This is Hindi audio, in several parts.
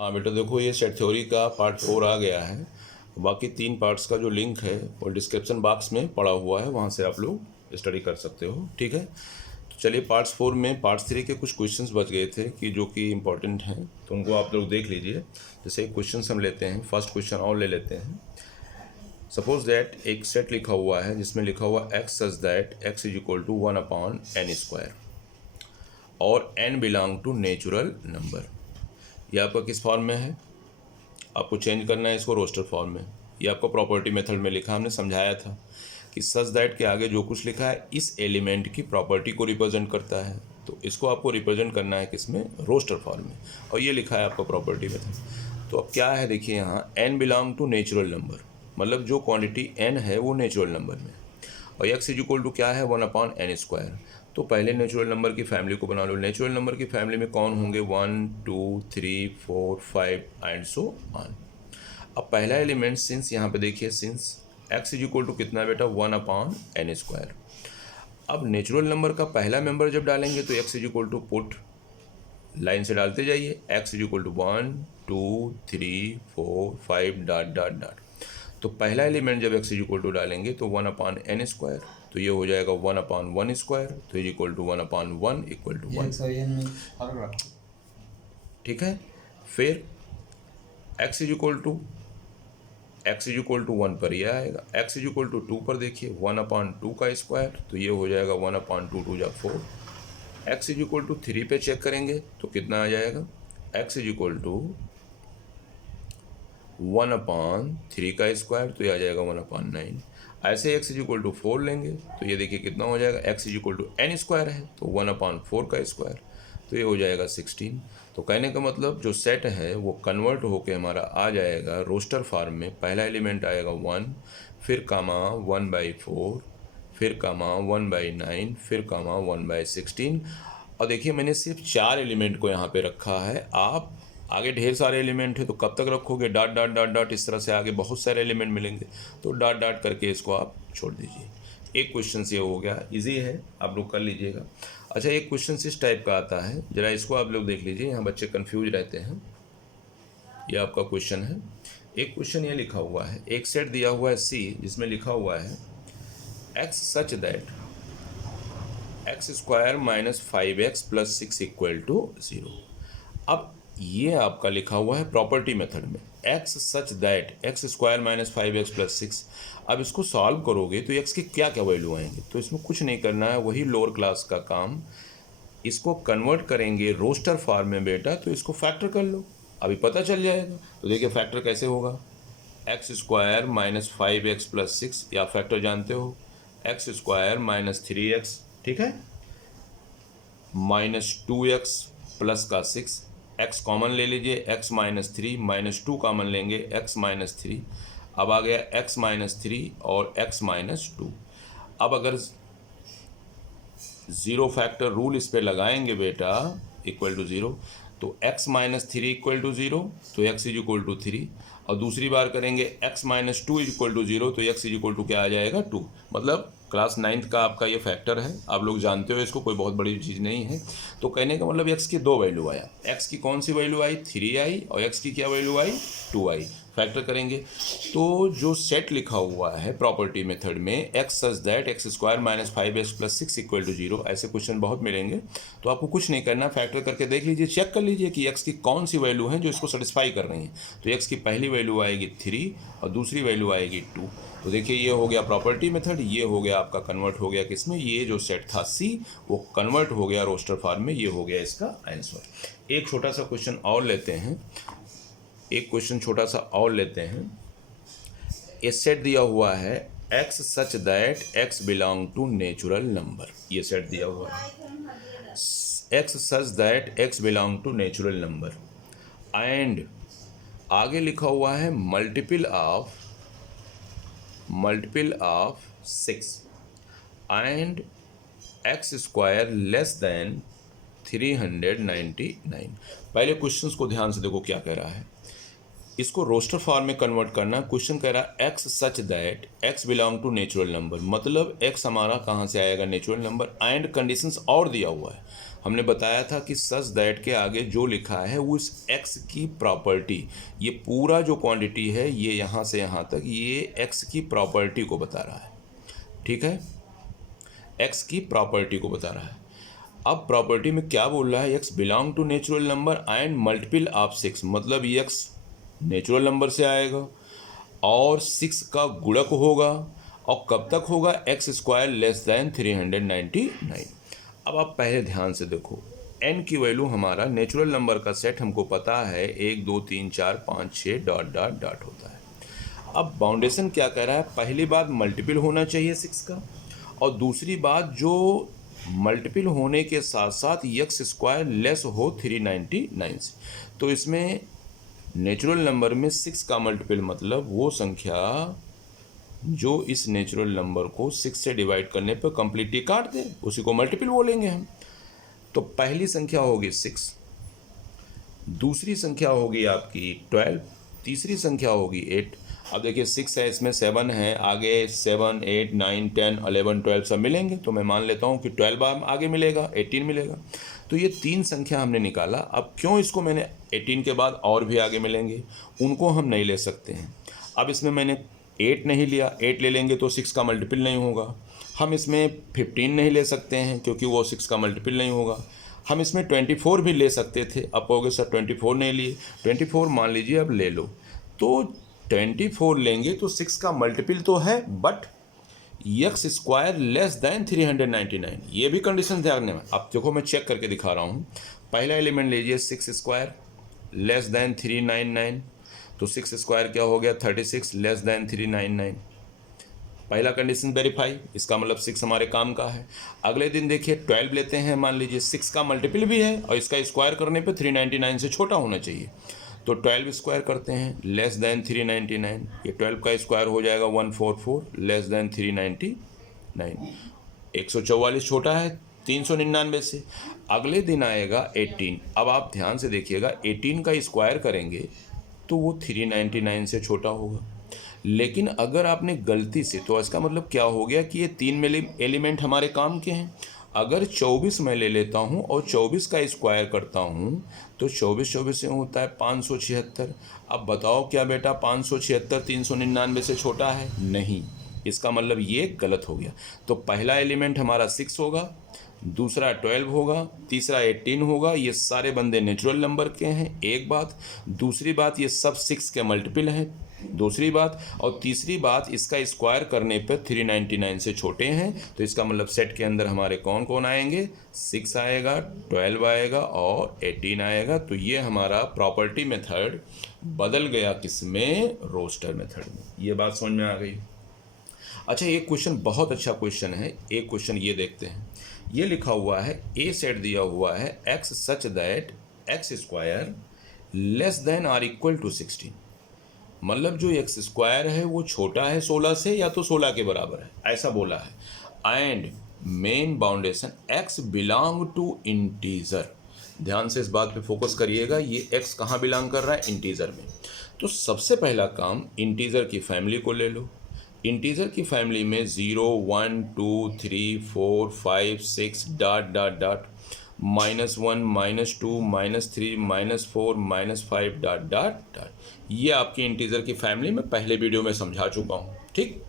हाँ बेटा देखो, ये सेट थ्योरी का पार्ट 4 आ गया है। बाकी 3 पार्ट्स का जो लिंक है वो डिस्क्रिप्शन बॉक्स में पड़ा हुआ है, वहाँ से आप लोग स्टडी कर सकते हो। ठीक है, तो चलिए पार्ट्स 4 में पार्ट्स 3 के कुछ क्वेश्चंस बच गए थे कि जो कि इम्पोर्टेंट हैं, तो उनको आप लोग देख लीजिए। जैसे क्वेश्चन हम लेते हैं, फर्स्ट क्वेश्चन और ले लेते हैं। सपोज दैट एक सेट लिखा हुआ है जिसमें लिखा हुआ x such that x is equal to 1/n² और n belong to natural number. ये आपका किस फॉर्म में है? आपको चेंज करना है इसको रोस्टर फॉर्म में। ये आपको प्रॉपर्टी मेथड में लिखा, हमने समझाया था कि सच दैट के आगे जो कुछ लिखा है इस एलिमेंट की प्रॉपर्टी को रिप्रेजेंट करता है, तो इसको आपको रिप्रेजेंट करना है किसमें? रोस्टर फॉर्म में। और ये लिखा है आपका प्रॉपर्टी मेथड। तो अब क्या है देखिए, यहाँ n belong to natural number, मतलब जो क्वांटिटी n है वो नेचुरल नंबर में, और x इज इक्वल टू क्या है? 1/n²। तो पहले नेचुरल नंबर की फैमिली को बना लो। नेचुरल नंबर की फैमिली में कौन होंगे? 1 2 3 4 5 एंड सो ऑन। अब पहला एलिमेंट सिंस, यहाँ पे देखिए since x is equal to कितना बेटा? 1/n²। अब नेचुरल नंबर का पहला मेंबर जब डालेंगे तो x is equal to put, line से डालते जाइए, x is equal to 1 2 3 4 5 dot dot dot. तो पहला एलिमेंट जब x इज इक्वल टू डालेंगे तो 1/n², तो ये हो जाएगा 1/1², तो is equal to 1/1 equal to 1। ठीक है, फिर x इज इक्वल टू 1 पर यह आएगा। x इज इक्वल टू 2 पर देखिए 1/2², तो ये हो जाएगा 1/2 2 जा 4। x इज इक्वल टू 3 पे चेक करेंगे तो कितना आ जाएगा? x इज इक्वल टू 1/3², तो ये आ जाएगा 1/9। ऐसे x इज इक्वल टू 4 लेंगे तो ये देखिए कितना हो जाएगा? x is equal to n² है तो 1/4², तो ये हो जाएगा 16। तो कहने का मतलब जो सेट है वो कन्वर्ट होके हमारा आ जाएगा रोस्टर फॉर्म में। पहला एलिमेंट आएगा 1, फिर कामा 1/4, फिर कामा 1/9, फिर कामा 1/16। और देखिए मैंने सिर्फ 4 एलिमेंट को यहाँ पे रखा है, आप आगे ढेर सारे एलिमेंट है तो कब तक रखोगे? डॉट डॉट डॉट डॉट, इस तरह से आगे बहुत सारे एलिमेंट मिलेंगे, तो डॉट डॉट करके इसको आप छोड़ दीजिए। एक क्वेश्चन ये हो गया, इजी है, आप लोग कर लीजिएगा। अच्छा, एक क्वेश्चन इस टाइप का आता है, जरा इसको आप लोग देख लीजिए, यहाँ बच्चे कंफ्यूज रहते हैं। ये आपका क्वेश्चन है। एक क्वेश्चन ये लिखा हुआ है, एक सेट दिया हुआ है C जिसमें लिखा हुआ है x such that x² - 5x + 6 = 0। अब ये आपका लिखा हुआ है प्रॉपर्टी मेथड में, x such that x² - 5x + 6। अब इसको सॉल्व करोगे तो x की क्या क्या वैल्यू आएंगे? तो इसमें कुछ नहीं करना है, वही लोअर क्लास का काम। इसको कन्वर्ट करेंगे रोस्टर फॉर्म में बेटा, तो इसको फैक्टर कर लो, अभी पता चल जाएगा। तो देखिए फैक्टर कैसे होगा? x² - 5x + 6, या फैक्टर जानते हो x² - 3x, ठीक है, -2x प्लस का 6, x कॉमन ले लीजिए, x - 3 -2 कॉमन लेंगे, x - 3। अब आ गया x - 3 और x - 2। अब अगर ज़ीरो फैक्टर रूल इस पर लगाएंगे बेटा इक्वल टू 0, तो x - 3 इक्वल टू 0, तो x इज इक्वल टू 3। और दूसरी बार करेंगे x - 2 इक्वल टू 0, तो x इज इक्वल टू क्या आ जाएगा? 2। मतलब क्लास 9th का आपका ये फैक्टर है, आप लोग जानते हो इसको, कोई बहुत बड़ी चीज़ नहीं है। तो कहने का मतलब x की 2 वैल्यू आया, x की कौन सी वैल्यू आई? 3 आई, और x की क्या वैल्यू आई? 2 आई। फैक्टर करेंगे तो जो सेट लिखा हुआ है प्रॉपर्टी मेथड में x such that x² - 5x + 6 = 0, ऐसे क्वेश्चन बहुत मिलेंगे। तो आपको कुछ नहीं करना, फैक्टर करके देख लीजिए, चेक कर लीजिए कि x की कौन सी वैल्यू है जो इसको सेटिस्फाई कर रही है। तो x की पहली वैल्यू आएगी 3 और दूसरी वैल्यू आएगी 2। तो देखिए ये हो गया प्रॉपर्टी मेथड, ये हो गया आपका कन्वर्ट हो गया किसमें? ये जो सेट था C वो कन्वर्ट हो गया रोस्टर फॉर्म में, ये हो गया इसका आंसर। एक छोटा सा क्वेश्चन और लेते हैं, ये सेट दिया हुआ है x such that x belong to natural number. ये सेट दिया हुआ है x such that x belong to natural number, and आगे लिखा हुआ है multiple of 6 and x² less than 399। पहले क्वेश्चंस को ध्यान से देखो क्या कह रहा है, इसको रोस्टर फॉर्म में कन्वर्ट करना। क्वेश्चन कह रहा है x such that x belong to natural number, मतलब x हमारा कहाँ से आएगा? नेचुरल नंबर, एंड कंडीशंस और दिया हुआ है। हमने बताया था कि सच दैट के आगे जो लिखा है वो इस x की प्रॉपर्टी, ये पूरा जो क्वांटिटी है ये यहाँ से यहाँ तक ये x की प्रॉपर्टी को बता रहा है, ठीक है, x की प्रॉपर्टी को बता रहा है। अब प्रॉपर्टी में क्या बोल रहा है, x belong to natural number and multiple of 6, मतलब ये x नेचुरल नंबर से आएगा और 6 का गुणक होगा और कब तक होगा, एक्स स्क्वायर लेस दैन 399। अब आप पहले ध्यान से देखो, n की वैल्यू हमारा नेचुरल नंबर का सेट हमको पता है 1 2 3 4 5 6 डॉट डॉट डॉट होता है। अब बाउंडेशन क्या कह रहा है, पहली बात मल्टीपल होना चाहिए 6 का, और दूसरी बात जो मल्टीपल होने के साथ साथ एक्स स्क्वायर लेस हो 399 से। तो इसमें नेचुरल नंबर में 6 का मल्टीपल मतलब वो संख्या जो इस नेचुरल नंबर को 6 से डिवाइड करने पर कंप्लीटली काट दे, उसी को मल्टीपल बोलेंगे हम। तो पहली संख्या होगी 6, दूसरी संख्या होगी आपकी 12, तीसरी संख्या होगी 8। अब देखिए 6 है, इसमें 7 है, आगे 7 8 9 10 11 12 सब मिलेंगे, तो मैं मान लेता हूँ कि 12 आगे मिलेगा, 18 मिलेगा। तो ये 3 संख्या हमने निकाला। अब क्यों इसको मैंने 18 के बाद और भी आगे मिलेंगे, उनको हम नहीं ले सकते हैं। अब इसमें मैंने 8 नहीं लिया, 8 ले लेंगे तो 6 का मल्टीपल नहीं होगा। हम इसमें 15 नहीं ले सकते हैं क्योंकि वो 6 का मल्टीपल नहीं होगा। हम इसमें 24 भी ले सकते थे, अब कहोगे सर 24 नहीं लिए, 24 मान लीजिए अब ले लो, तो 24 लेंगे तो 6 का मल्टीपल तो है, but x square less than 399, ये भी कंडीशन ध्यान में। अब देखो मैं चेक करके दिखा रहा हूँ। पहला एलिमेंट लीजिए 6 स्क्वायर लेस दैन 399, तो 6 स्क्वायर क्या हो गया 36 लेस दैन 399, पहला कंडीशन वेरीफाई, इसका मतलब 6 हमारे काम का है। अगले दिन देखिए 12 लेते हैं, मान लीजिए 6 का मल्टीपल भी है और इसका स्क्वायर करने पे 399 से छोटा होना चाहिए, तो 12 स्क्वायर करते हैं लेस दैन 399, ये 12 का स्क्वायर हो जाएगा 144 लेस दैन 399, 144 छोटा है 399 से। अगले दिन आएगा 18, अब आप ध्यान से देखिएगा 18 का स्क्वायर करेंगे तो वो 399 से छोटा होगा। लेकिन अगर आपने गलती से, तो इसका मतलब क्या हो गया कि ये 3 एलिमेंट हमारे काम के हैं। अगर 24 मैं ले लेता हूँ और 24 का स्क्वायर करता हूँ तो 24 से होता है 576। अब बताओ क्या बेटा 576 399 से छोटा है? नहीं, इसका मतलब ये गलत हो गया। तो पहला एलिमेंट हमारा 6 होगा, दूसरा 12 होगा, तीसरा 18 होगा। ये सारे बंदे नेचुरल नंबर के हैं, एक बात। दूसरी बात, ये सब 6 के मल्टीपल हैं, दूसरी बात। और तीसरी बात, इसका स्क्वायर करने पर 399 से छोटे हैं, तो इसका मतलब सेट के अंदर हमारे कौन कौन आएंगे, 6 आएगा, 12 आएगा और 18 आएगा। तो ये हमारा प्रॉपर्टी मेथड बदल गया किस में, रोस्टर मेथड में। ये बात समझ में आ गई? अच्छा, ये क्वेश्चन बहुत अच्छा क्वेश्चन है। एक क्वेश्चन ये देखते हैं, ये लिखा हुआ है ए सेट दिया हुआ है x such that x square less than or equal to 16, मतलब जो एक्स स्क्वायर है वो छोटा है 16 से या तो 16 के बराबर है, ऐसा बोला है। एंड मेन बाउंडेशन एक्स बिलोंग टू इंटीजर। ध्यान से इस बात पे फोकस करिएगा, ये एक्स कहाँ बिलोंग कर रहा है, इंटीजर में। तो सबसे पहला काम, इंटीजर की फैमिली को ले लो। इंटीजर की फैमिली में 0 1 2 3 4 5 6 dot dot dot -1 -2 -3 -4 -5 dot dot dot, ये आपकी इंटीजर की फैमिली में पहले वीडियो में समझा चुका हूँ। ठीक,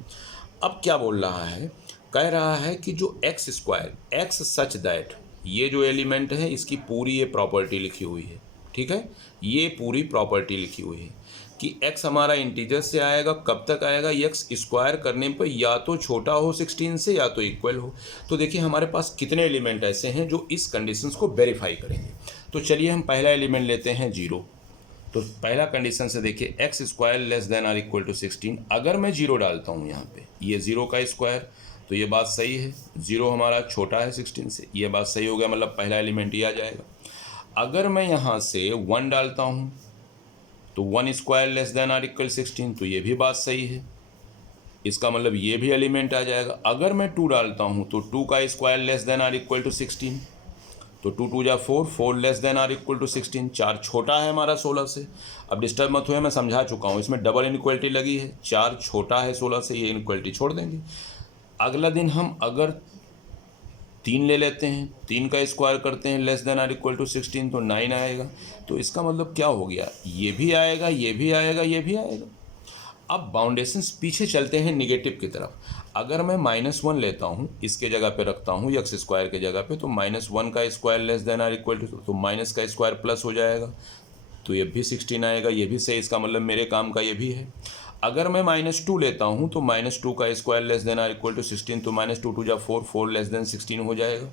अब क्या बोल रहा है, कह रहा है कि जो x square x such that, ये जो एलिमेंट है इसकी पूरी ये प्रॉपर्टी लिखी हुई है। ठीक है, ये पूरी प्रॉपर्टी लिखी हुई है कि x हमारा इंटीजर से आएगा, कब तक आएगा, x स्क्वायर करने पर या तो छोटा हो 16 से या तो इक्वल हो। तो देखिए हमारे पास कितने एलिमेंट ऐसे हैं जो इस कंडीशंस को वेरीफाई करेंगे। तो चलिए हम पहला एलिमेंट लेते हैं 0। तो पहला कंडीशन से देखिए x square less than or equal to 16, अगर मैं 0 डालता हूँ यहाँ पे, ये 0 का स्क्वायर, तो ये बात सही है, 0 हमारा छोटा है 16 से, ये बात सही हो गया, मतलब पहला एलिमेंट ये आ जाएगा। अगर मैं यहाँ से 1 डालता हूँ तो 1 square less than or equal 16, तो ये भी बात सही है, इसका मतलब ये भी एलिमेंट आ जाएगा। अगर मैं 2 डालता हूँ तो 2 का square less than or equal to 16, तो 2 2 जा 4, 4 less than or equal to 16, 4 छोटा है हमारा 16 से। अब डिस्टर्ब मत हुए, मैं समझा चुका हूँ, इसमें डबल इनइक्वालिटी लगी है, 4 छोटा है 16 से, ये इनइक्वालिटी छोड़ देंगे। अगला दिन हम अगर 3 ले लेते हैं, 3 का स्क्वायर करते हैं less than or equal to 16, तो 9 आएगा। तो इसका मतलब क्या हो गया, ये भी आएगा, ये भी आएगा, ये भी आएगा। अब बाउंडेशंस पीछे चलते हैं निगेटिव की तरफ। अगर मैं -1 लेता हूँ, इसके जगह पे रखता हूँ एक्स स्क्वायर के जगह पे, तो -1 का square less than or equal to, तो माइनस का स्क्वायर प्लस हो जाएगा, तो ये भी 16 आएगा, ये भी सही, इसका मतलब मेरे काम का ये भी है। अगर मैं -2 लेता हूँ, तो -2 का square less than or equal to 16, तो -2 2 जा 4, 4 लेस देन 16 हो जाएगा।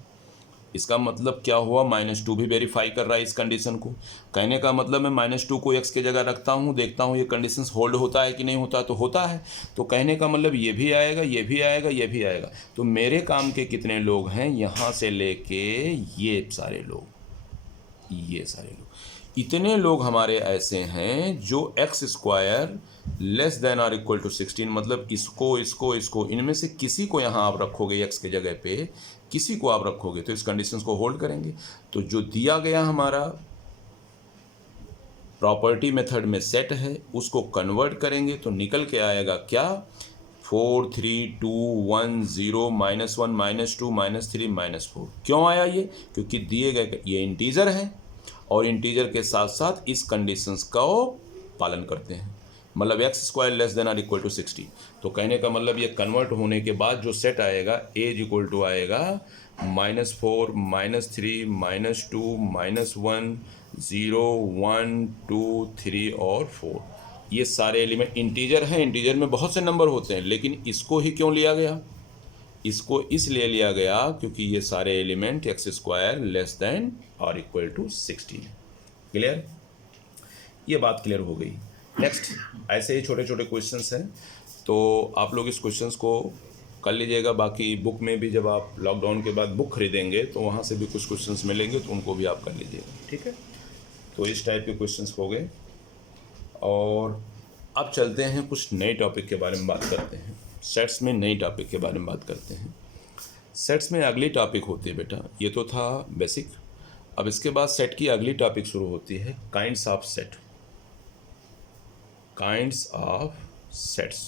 इसका मतलब क्या हुआ, -2 भी वेरीफाई कर रहा है इस कंडीशन को। कहने का मतलब मैं -2 को x के जगह रखता हूँ, देखता हूँ ये कंडीशन होल्ड होता है कि नहीं होता, तो होता है। तो कहने का मतलब ये भी आएगा, ये भी आएगा, ये भी आएगा। तो मेरे काम के कितने लोग हैं, यहाँ से लेके ये सारे लोग, ये सारे लोग, इतने लोग हमारे ऐसे हैं जो x square less than or equal to 16, मतलब इसको इनमें से किसी को यहाँ आप रखोगे एक्स के जगह पे, किसी को आप रखोगे तो इस कंडीशंस को होल्ड करेंगे। तो जो दिया गया हमारा प्रॉपर्टी मेथड में सेट है, उसको कन्वर्ट करेंगे तो निकल के आएगा क्या, 4 3 2 1 0 -1 -2 -3 -4। क्यों आया ये, क्योंकि दिए गए ये इंटीजर है और इंटीजर के साथ साथ इस कंडीशंस का पालन करते हैं, मतलब x square less than or equal to 60। तो कहने का मतलब ये कन्वर्ट होने के बाद जो सेट आएगा एज इक्वल टू आएगा -4 -3 -2 -1 0 1 2 3 और 4। ये सारे एलिमेंट इंटीजर हैं, इंटीजर में बहुत से नंबर होते हैं, लेकिन इसको ही क्यों लिया गया, इसको इसलिए लिया गया क्योंकि ये सारे element x square less then और इक्वल टू 16। क्लियर, ये बात क्लियर हो गई। नेक्स्ट, ऐसे ही छोटे छोटे क्वेश्चंस हैं, तो आप लोग इस क्वेश्चंस को कर लीजिएगा। बाकी बुक में भी जब आप लॉकडाउन के बाद बुक खरीदेंगे तो वहाँ से भी कुछ क्वेश्चंस मिलेंगे, तो उनको भी आप कर लीजिएगा, ठीक है। तो इस टाइप के क्वेश्चंस हो गए, और अब चलते हैं कुछ नए टॉपिक के बारे में बात करते हैं। सेट्स में नई टॉपिक के बारे में बात करते हैं। सेट्स में अगली टॉपिक होती है बेटा, ये तो था बेसिक। अब इसके बाद सेट की अगली टॉपिक शुरू होती है, kinds of set. Kinds of sets,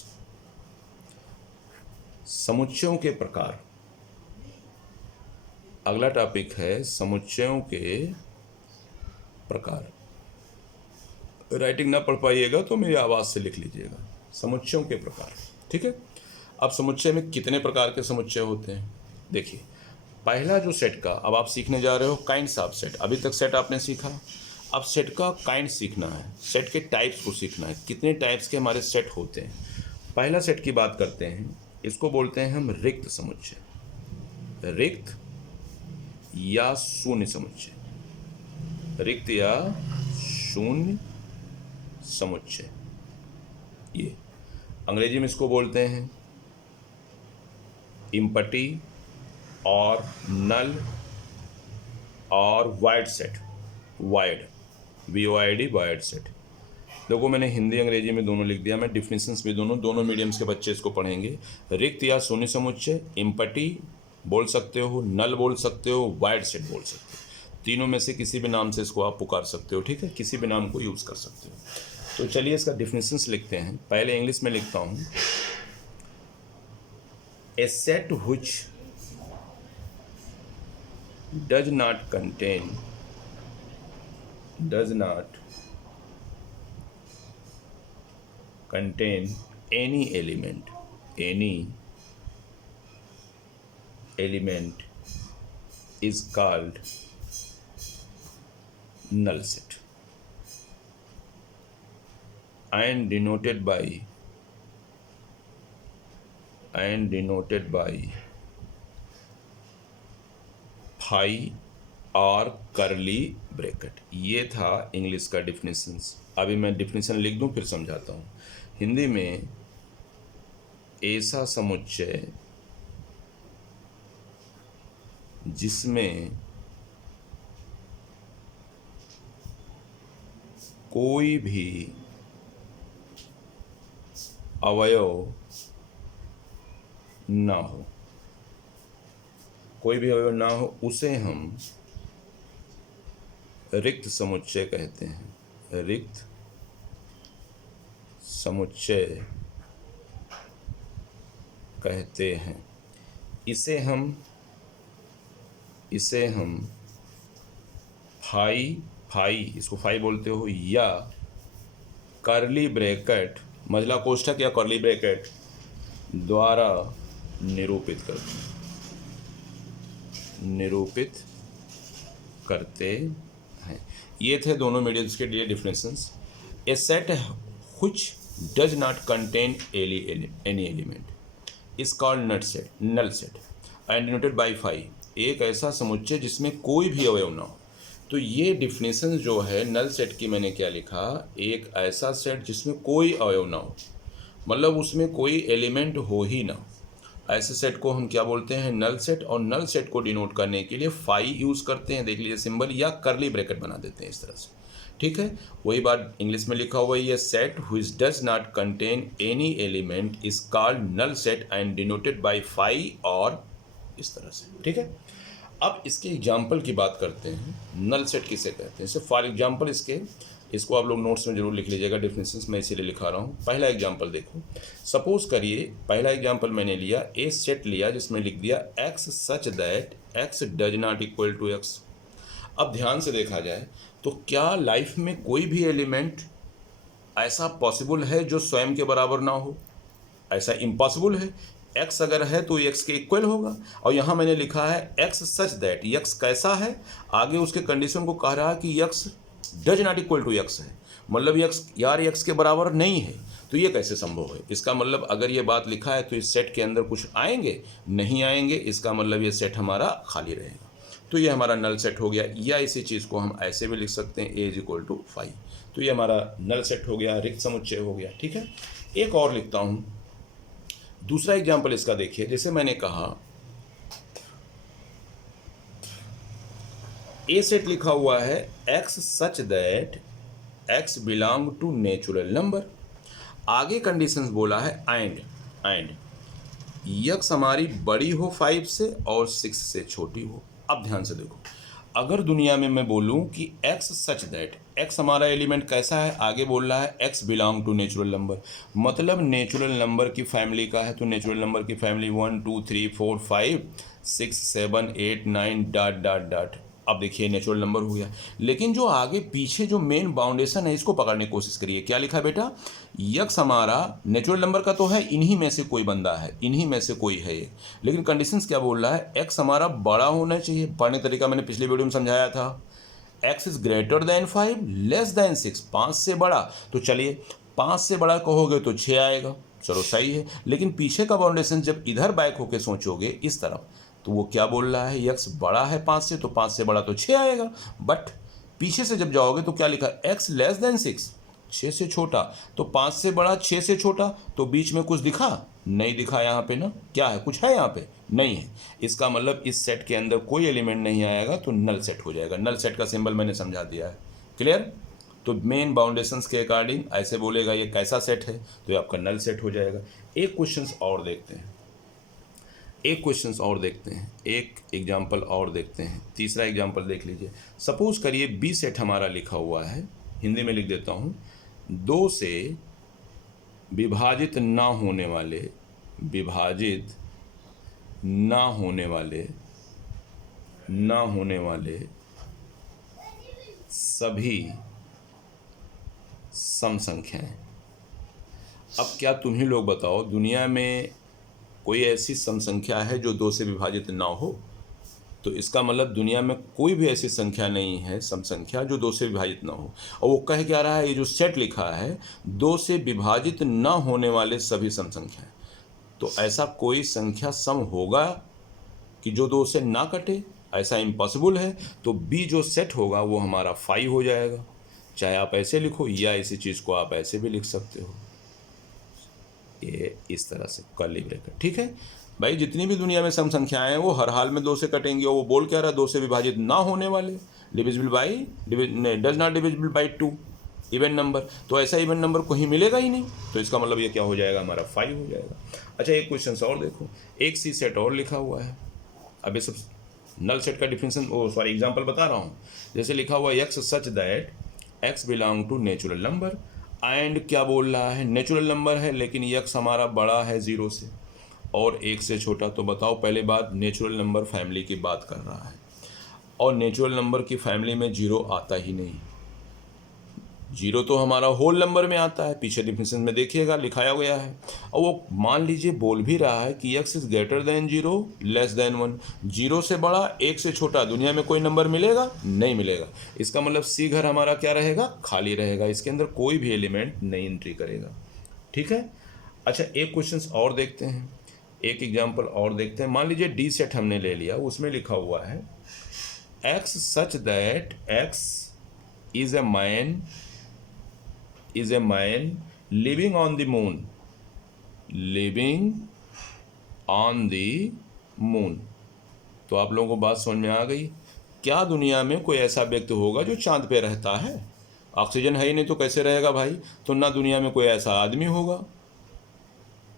समुच्चयों के प्रकार। अगला टॉपिक है समुच्चयों के प्रकार। राइटिंग ना पढ़ पाइएगा तो मेरी आवाज़ से लिख लीजिएगा, समुच्चयों के प्रकार, ठीक है। अब समुच्चय में कितने प्रकार के समुच्चय होते हैं, देखिए। पहला जो सेट का, अब आप सीखने जा रहे हो काइंड्स ऑफ सेट। अभी तक सेट आपने सीखा, अब सेट का काइंड सीखना है, सेट के टाइप्स को सीखना है, कितने टाइप्स के हमारे सेट होते हैं। पहला सेट की बात करते हैं, इसको बोलते हैं हम रिक्त समुच्चय, रिक्त या शून्य समुच्चय, रिक्त या शून्य समुच्चय। ये अंग्रेजी में इसको बोलते हैं इम्पटी और नल और wide set, wide, VOID, wide set. देखो मैंने हिंदी अंग्रेजी में दोनों लिख दिया, मैं डिफिनेशंस भी दोनों मीडियम्स के बच्चे इसको पढ़ेंगे। रिक्त या शून्य समुच्चय, इम्पटी बोल सकते हो, नल बोल सकते हो, वाइड सेट बोल सकते हो। तीनों में से किसी भी नाम से इसको आप पुकार सकते हो, ठीक है, किसी भी नाम को यूज़ कर सकते हो। तो चलिए इसका डिफिनेशंस लिखते हैं। पहले इंग्लिश में लिखता हूँ, a set which does not contain any element is called null set and denoted by phi और करली ब्रैकेट। ये था इंग्लिश का डिफिनेशंस। अभी मैं डिफिनेशन लिख दूं फिर समझाता हूँ। हिंदी में ऐसा समुच्चय जिसमें कोई भी अवयव ना हो, कोई भी अवयव ना हो, उसे हम रिक्त समुच्चय कहते हैं, रिक्त समुच्चय कहते हैं। इसे हम इसे हम फाई इसको फाई बोलते हो, या कर्ली ब्रैकेट मझला कोष्ठक या कर्ली ब्रैकेट द्वारा निरूपित करते हैं। ये थे दोनों मीडियम्स के लिए definitions. A set which does not contain any element is called null set and denoted by phi. एक ऐसा समुच्चय जिसमें कोई भी अवयव ना हो। तो ये डिफिनेशन जो है नल सेट की, मैंने क्या लिखा, एक ऐसा सेट जिसमें कोई अवयव ना हो, मतलब उसमें कोई एलिमेंट हो ही ना, ऐसे सेट को हम क्या बोलते हैं, नल सेट। और नल सेट को डिनोट करने के लिए फाई यूज़ करते हैं, देख लीजिए सिंबल, या कर्ली ब्रैकेट बना देते हैं इस तरह से, ठीक है। वही बात इंग्लिश में लिखा हुआ है, ये set which does not contain any element is called null set and denoted by phi, और इस तरह से, ठीक है। अब इसके एग्जाम्पल की बात करते हैं, नल सेट किसे कहते हैं। जैसे फॉर एग्जाम्पल इसको आप लोग नोट्स में जरूर लिख लीजिएगा, डिफिनेशंस मैं इसीलिए लिखा रहा हूँ। पहला एग्जाम्पल देखो, सपोज करिए पहला एग्जाम्पल मैंने लिया, ए सेट लिया जिसमें लिख दिया x such that x does not equal to x. अब ध्यान से देखा जाए तो क्या लाइफ में कोई भी एलिमेंट ऐसा पॉसिबल है जो स्वयं के बराबर ना हो? ऐसा इम्पॉसिबल है। एक्स अगर है तो एक्स के इक्वल होगा। और यहाँ मैंने लिखा है एक्स सच दैट, एक्स कैसा है, आगे उसके कंडीशन को कह रहा है कि x does not equal to x है, मतलब एक्स यार एक्स के बराबर नहीं है। तो ये कैसे संभव है? इसका मतलब अगर ये बात लिखा है तो इस सेट के अंदर कुछ आएंगे, नहीं आएंगे, इसका मतलब ये सेट हमारा खाली रहेगा। तो ये हमारा नल सेट हो गया। या इसी चीज़ को हम ऐसे भी लिख सकते हैं, ए इज इक्वल टू 5। तो ये हमारा नल सेट हो गया, रिक्त समुच्चय हो गया, ठीक है। एक और लिखता हूँ, दूसरा एग्जाम्पल इसका देखिए। जैसे मैंने कहा ए सेट लिखा हुआ है x such that x belong to natural number. आगे कंडीशंस बोला है एंड यक्स हमारी बड़ी हो 5 से और 6 से छोटी हो। अब ध्यान से देखो, अगर दुनिया में मैं बोलूं कि एक्स सच दैट एक्स हमारा एलिमेंट कैसा है, आगे बोल रहा है x belong to natural number, मतलब नेचुरल नंबर की फैमिली का है, तो नेचुरल नंबर की फैमिली 1 2 3 4 5 6 7 8 9 डॉट डॉट डॉट। अब देखिए नेचुरल नंबर हो गया, लेकिन जो आगे पीछे जो मेन बाउंडेशन है इसको पकड़ने की कोशिश करिए। क्या लिखा है बेटा, यक्स हमारा नेचुरल नंबर का तो है, इन्हीं में से कोई बंदा है, इन्हीं में से कोई है ये, लेकिन कंडीशंस क्या बोल रहा है, एक्स हमारा बड़ा होना चाहिए। पढ़ने का तरीका मैंने पिछले वीडियो में समझाया था, x is greater than 5 less than 6, 5 से बड़ा। तो चलिए 5 से बड़ा कहोगे तो 6 आएगा, चलो सही है, लेकिन पीछे का बाउंडेशन जब इधर बैक होके सोचोगे इस तरफ, तो वो क्या बोल रहा है, एक्स बड़ा है 5 से, तो 5 से बड़ा तो 6 आएगा। बट पीछे से जब जाओगे तो क्या लिखा, एक्स लेस देन 6, 6 से छोटा, तो 5 से बड़ा 6 से छोटा, तो बीच में कुछ दिखा नहीं, दिखा यहाँ पे ना, क्या है, कुछ है यहाँ पे नहीं है। इसका मतलब इस सेट के अंदर कोई एलिमेंट नहीं आएगा, तो नल सेट हो जाएगा। नल सेट का सिंबल मैंने समझा दिया है, क्लियर। तो मेन बाउंडेशंस के अकॉर्डिंग ऐसे बोलेगा ये कैसा सेट है, तो ये आपका नल सेट हो जाएगा। एक क्वेश्चन और देखते हैं, एक एग्जाम्पल और देखते हैं। तीसरा एग्जाम्पल देख लीजिए। सपोज करिए बी सेट हमारा लिखा हुआ है, हिंदी में लिख देता हूँ, 2 से विभाजित ना होने वाले सभी सम संख्याएं। अब क्या तुम ही लोग बताओ, दुनिया में कोई ऐसी सम संख्या है जो 2 से विभाजित ना हो? तो इसका मतलब दुनिया में कोई भी ऐसी संख्या नहीं है, सम संख्या, जो 2 से विभाजित ना हो। और वो कह क्या रहा है, ये जो सेट लिखा है 2 से विभाजित ना होने वाले सभी सम संख्याएं। तो ऐसा कोई संख्या सम होगा कि जो 2 से ना कटे? ऐसा इम्पॉसिबल है। तो बी जो सेट होगा वो हमारा 5 हो जाएगा। चाहे आप ऐसे लिखो या इसी चीज़ को आप ऐसे भी लिख सकते हो, ये इस तरह से कर्ली ब्रैकेट, ठीक है भाई। जितनी भी दुनिया में सम संख्याएं हैं वो हर हाल में 2 से कटेंगी। और वो बोल क्या रहा है, 2 से विभाजित ना होने वाले, divisible by does not divisible by 2 even number. तो ऐसा इवन नंबर कहीं मिलेगा ही नहीं, तो इसका मतलब ये क्या हो जाएगा, हमारा 5 हो जाएगा। अच्छा एक क्वेश्चन और देखो, एक सी सेट और लिखा हुआ है। अब ये सब नल सेट का डिफिनेशन, सॉरी एग्जाम्पल बता रहा हूँ। जैसे लिखा हुआ x such that x belong to natural number, and क्या बोल रहा है, नेचुरल नंबर है लेकिन एक्स हमारा बड़ा है 0 से और 1 से छोटा। तो बताओ, पहले बात नेचुरल नंबर फैमिली की बात कर रहा है। और नेचुरल नंबर की फैमिली में जीरो आता ही नहीं। जीरो तो हमारा होल नंबर में आता है, पीछे डिफिनेशन में देखिएगा लिखाया गया है। और वो मान लीजिए बोल भी रहा है कि x is greater than zero less than one, zero से बड़ा एक से छोटा दुनिया में कोई नंबर मिलेगा नहीं मिलेगा। इसका मतलब सी घर हमारा क्या रहेगा, खाली रहेगा, इसके अंदर कोई भी एलिमेंट नहीं एंट्री करेगा। ठीक है। अच्छा एक क्वेश्चन और देखते हैं, एक एग्जाम्पल और देखते हैं। मान लीजिए डी सेट हमने ले लिया, उसमें लिखा हुआ है x such that x is a man living on the moon, living on the moon। तो आप लोगों को बात समझ में आ गई। क्या दुनिया में कोई ऐसा व्यक्ति होगा जो चांद पे रहता है? ऑक्सीजन है ही नहीं तो कैसे रहेगा भाई? तो ना दुनिया में कोई ऐसा आदमी होगा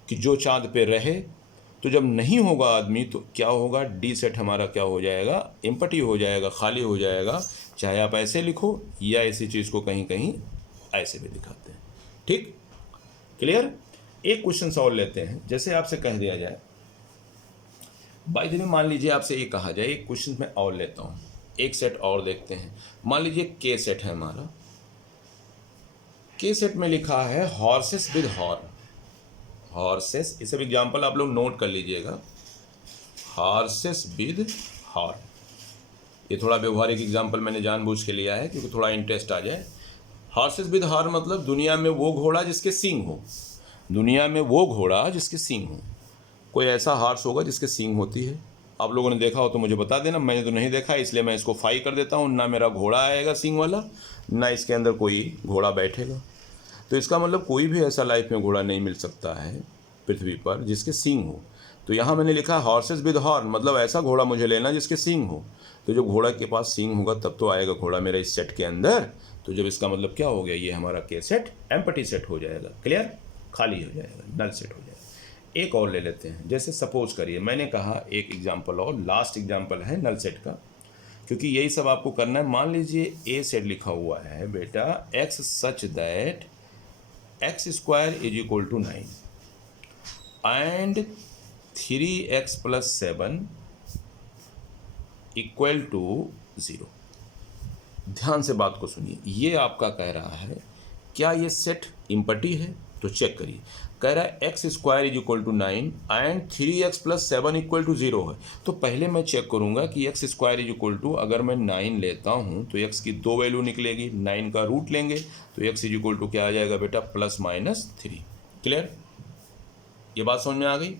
कि जो चांद पे रहे। तो जब नहीं होगा आदमी तो क्या होगा, डी सेट हमारा क्या हो जाएगा, एम्प्टी हो जाएगा, खाली हो जाएगा। चाहे आप ऐसे लिखो या इसी चीज़ को कहीं कहीं ऐसे भी दिखाते हैं। ठीक, क्लियर। एक क्वेश्चन और लेते हैं। जैसे आपसे कह दिया जाए, बाय द वे मान लीजिए आपसे ये कहा जाए, एक क्वेश्चन मैं और लेता हूँ, एक सेट और देखते हैं। मान लीजिए के सेट है हमारा, के सेट में लिखा है हॉर्सेस विद हॉर्न, हॉर्सेस, इस सब एग्जाम्पल आप लोग नोट कर लीजिएगा, हॉर्सेस विद हॉर्न। ये थोड़ा व्यवहारिक एग्जाम्पल मैंने जानबूझ के लिया है क्योंकि थोड़ा इंटरेस्ट आ जाए। हॉर्सेस विद हॉर्न मतलब दुनिया में वो घोड़ा जिसके सींग हो, दुनिया में वो घोड़ा जिसके सींग हो। कोई ऐसा हॉर्स होगा जिसके सींग होती है? आप लोगों ने देखा हो तो मुझे बता देना, मैंने तो नहीं देखा, इसलिए मैं इसको फाई कर देता हूँ। ना मेरा घोड़ा आएगा सींग वाला, ना इसके अंदर कोई घोड़ा बैठेगा। तो इसका मतलब कोई भी ऐसा लाइफ में घोड़ा नहीं मिल सकता है पृथ्वी पर जिसके सींग हो। तो यहाँ मैंने लिखा हॉर्सेस विद हॉर्न, मतलब ऐसा घोड़ा मुझे लेना जिसके सींग हो। तो जब घोड़ा के पास सींग होगा तब तो आएगा घोड़ा मेरा इस सेट के अंदर। तो जब इसका मतलब क्या हो गया, ये हमारा के सेट एम्प्टी सेट हो जाएगा। क्लियर, खाली हो जाएगा, नल सेट हो जाएगा। एक और ले लेते हैं। जैसे सपोज करिए मैंने कहा एक एग्जाम्पल और, लास्ट एग्जाम्पल है नल सेट का, क्योंकि यही सब आपको करना है। मान लीजिए ए सेट लिखा हुआ है बेटा x such that x square is equal to 9 and 3x + 7 equal to 0। ध्यान से बात को सुनिए, ये आपका कह रहा है क्या ये सेट इम्पटी है? तो चेक करिए, कह रहा है x square is equal to 9 and 3x + 7 equal to 0 है। तो पहले मैं चेक करूंगा कि x square is equal to, अगर मैं 9 लेता हूं तो x की दो वैल्यू निकलेगी, 9 का रूट लेंगे तो x इज इक्वल टू क्या आ जाएगा बेटा, +-3। क्लियर, ये बात समझ में आ गई।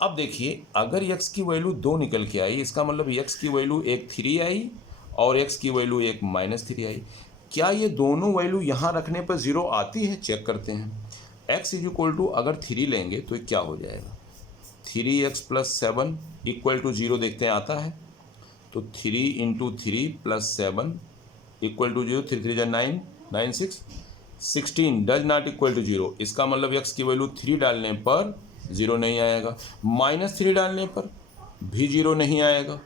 अब देखिए अगर x की वैल्यू 2 निकल के आई, इसका मतलब x की वैल्यू एक 3 आई और x की वैल्यू एक -3 आई। क्या ये दोनों वैल्यू यहाँ रखने पर 0 आती है? चेक करते हैं। x इज इक्वल टू अगर 3 लेंगे तो क्या हो जाएगा, 3x + 7 इक्वल टू 0 देखते हैं आता है। तो 3 × 3 + 7 इक्वल टू 0, 3 3 जा 9, 9 6 16 डज नॉट इक्वल टू 0। इसका मतलब x की वैल्यू 3 डालने पर 0 नहीं आएगा, -3 डालने पर भी 0 नहीं आएगा।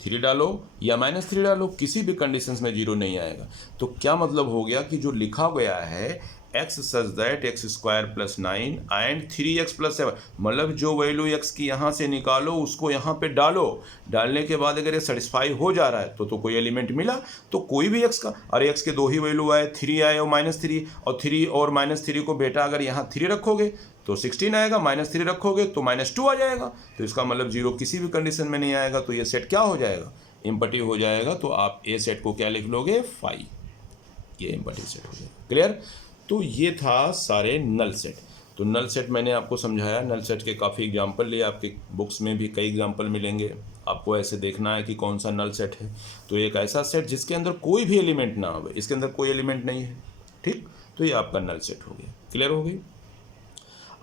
3 डालो या -3 डालो, किसी भी कंडीशंस में 0 नहीं आएगा। तो क्या मतलब हो गया कि जो लिखा गया है x such that x square + 9 and 3x + 7, मतलब जो वैल्यू x की यहाँ से निकालो उसको यहाँ पे डालो, डालने के बाद अगर ये सेटिस्फाई हो जा रहा है तो कोई एलिमेंट मिला। तो कोई भी x का, अरे x के दो ही वैल्यू आए, 3 आए और -3, और 3 और -3 को बेटा अगर यहाँ 3 रखोगे तो 16 आएगा, -3 रखोगे तो -2 आ जाएगा। तो इसका मतलब 0 किसी भी कंडीशन में नहीं आएगा। तो ये सेट क्या हो जाएगा, इम्पटी हो जाएगा। तो आप ए सेट को क्या लिख लोगे, फाई, ये इम्पटी सेट हो जाएगा। क्लियर। तो ये था सारे नल सेट। तो नल सेट मैंने आपको समझाया, नल सेट के काफ़ी एग्जाम्पल लिए, आपके बुक्स में भी कई एग्जाम्पल मिलेंगे। आपको ऐसे देखना है कि कौन सा नल सेट है। तो एक ऐसा सेट जिसके अंदर कोई भी एलिमेंट ना हो, इसके अंदर कोई एलिमेंट नहीं है, ठीक, तो ये आपका नल सेट हो गया। क्लियर हो गई।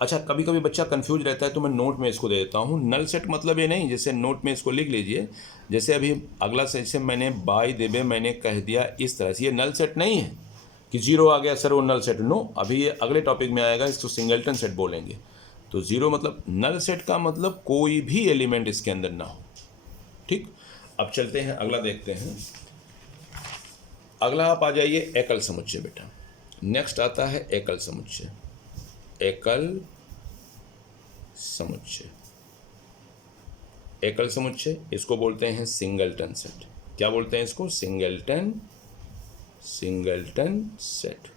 अच्छा कभी कभी बच्चा कंफ्यूज रहता है तो मैं नोट में इसको दे देता हूँ। नल सेट मतलब ये नहीं, जैसे नोट में इसको लिख लीजिए, जैसे अभी अगला सेशन मैंने बाय द वे मैंने कह दिया इस तरह से, ये नल सेट नहीं है कि 0 आ गया सर वो नल सेट, नो। अभी ये अगले टॉपिक में आएगा, इसको सिंगलटन सेट बोलेंगे। तो 0 मतलब नल सेट का मतलब कोई भी एलिमेंट इसके अंदर ना हो, ठीक। अब चलते हैं अगला देखते हैं। अगला आप आ जाइए एकल समुच्चय बेटा। नेक्स्ट आता है एकल समुच्चय। एकल समुच्चय, एकल समुच्चय इसको बोलते हैं सिंगलटन सेट। क्या बोलते हैं इसको? सिंगलटन सेट,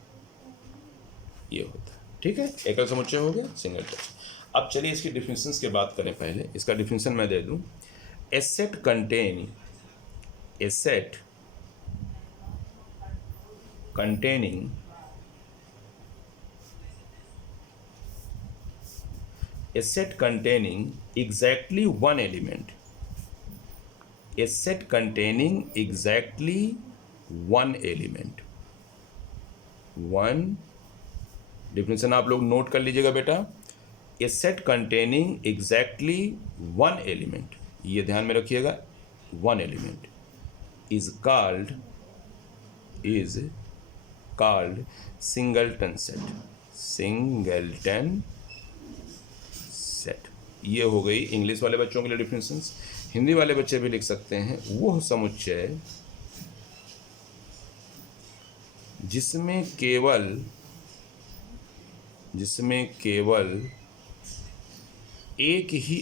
ये होता है। ठीक है, एकल समुच्चय हो गया सिंगलटन। अब चलिए इसकी डिफिनेशंस की बात करें। पहले इसका डिफिनेशन मैं दे दूं। ए set containing exactly one element, a set containing exactly one element, one definition आप लोग नोट कर लीजिएगा बेटा। A set containing exactly one element, ये ध्यान में रखिएगा, one element is called singleton set. ये हो गई इंग्लिश वाले बच्चों के लिए डिफिनेशंस। हिंदी वाले बच्चे भी लिख सकते हैं, वो समुच्चय जिसमें केवल एक ही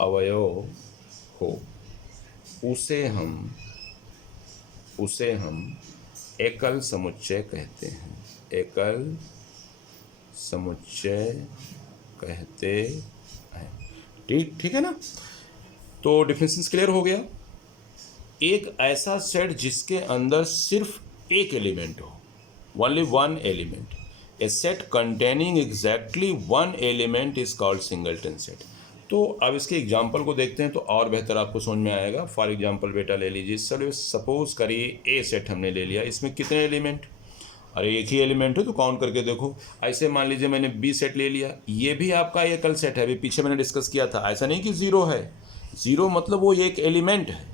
अवयव हो, उसे हम एकल समुच्चय कहते हैं, एकल समुच्चय कहते हैं। ठीक है ना? तो डिफिनेशंस क्लियर हो गया। एक ऐसा सेट जिसके अंदर सिर्फ एक एलिमेंट हो, only one element, A set containing exactly one element is called singleton set. तो अब इसके एग्जाम्पल को देखते हैं तो और बेहतर आपको समझ में आएगा। फॉर एग्जाम्पल बेटा ले लीजिए, चलो सपोज करिए ए सेट हमने ले लिया, इसमें कितने एलिमेंट? अरे एक ही एलिमेंट है तो काउंट करके देखो। ऐसे मान लीजिए मैंने बी सेट ले लिया, ये भी आपका एकल सेट है, अभी पीछे मैंने डिस्कस किया था। ऐसा नहीं कि ज़ीरो है, ज़ीरो मतलब वो एक एलिमेंट है,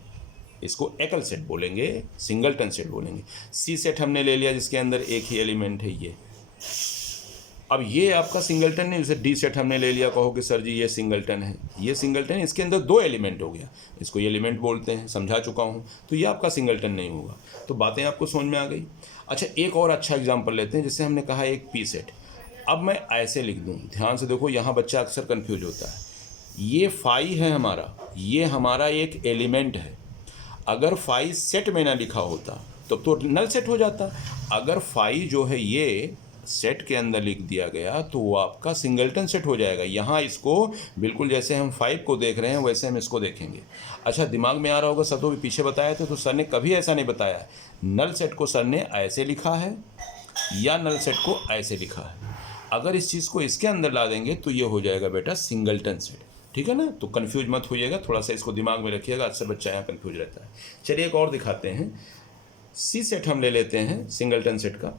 इसको एकल सेट बोलेंगे, सिंगलटन सेट बोलेंगे। सी सेट हमने ले लिया जिसके अंदर एक ही एलिमेंट है, ये अब ये आपका सिंगलटन नहीं। जैसे डी सेट हमने ले लिया, कहो कि सर जी ये सिंगलटन है, ये सिंगलटन है, इसके अंदर दो एलिमेंट हो गया, इसको ये एलिमेंट बोलते हैं, समझा चुका हूँ, तो ये आपका सिंगलटन नहीं होगा। तो बातें आपको समझ में आ गई। अच्छा, एक और अच्छा एग्जाम्पल लेते हैं, जैसे हमने कहा एक पी सेट। अब मैं ऐसे लिख दूँ, ध्यान से देखो, यहाँ बच्चा अक्सर कन्फ्यूज होता है। ये फाई है हमारा, ये हमारा एक एलिमेंट है। अगर फाई सेट में ना लिखा होता तब तो नल सेट हो जाता। अगर फाई जो है ये सेट के अंदर लिख दिया गया तो वो आपका सिंगलटन सेट हो जाएगा। यहाँ इसको बिल्कुल जैसे हम 5 को देख रहे हैं वैसे हम इसको देखेंगे। अच्छा, दिमाग में आ रहा होगा सर तो भी पीछे बताया था, तो सर ने कभी ऐसा नहीं बताया। नल सेट को सर ने ऐसे लिखा है या नल सेट को ऐसे लिखा है। अगर इस चीज़ को इसके अंदर ला देंगे तो ये हो जाएगा बेटा सिंगलटन सेट। ठीक है ना? तो कन्फ्यूज मत होइएगा, थोड़ा सा इसको दिमाग में रखिएगा, अक्सर बच्चा यहाँ कन्फ्यूज रहता है। चलिए एक और दिखाते हैं। सी सेट हम ले लेते हैं सिंगलटन सेट का,